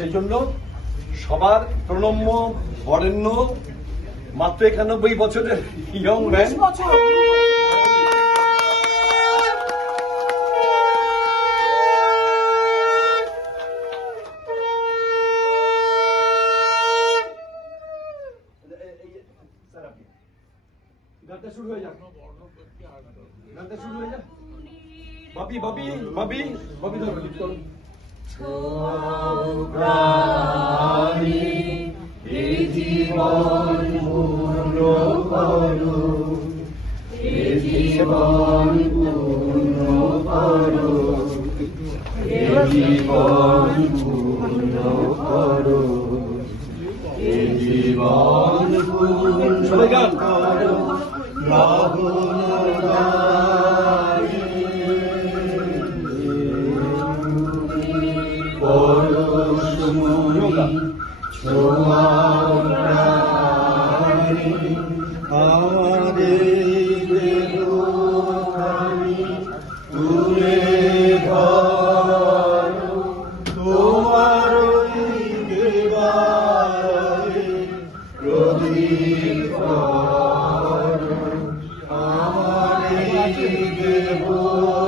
সেই জন্য সবার প্রণম্য বরেণ্য মাত্র 91 বছরের ইয়ং ম্যান গানটা শুরু হয়ে যাক বাবি বাবি বাবি বাবি ধরো জীবন পূর্ণ করো জীবন পূর্ণ করো জীবন পূর্ণ করো জীবন পূর্ণ করো দেব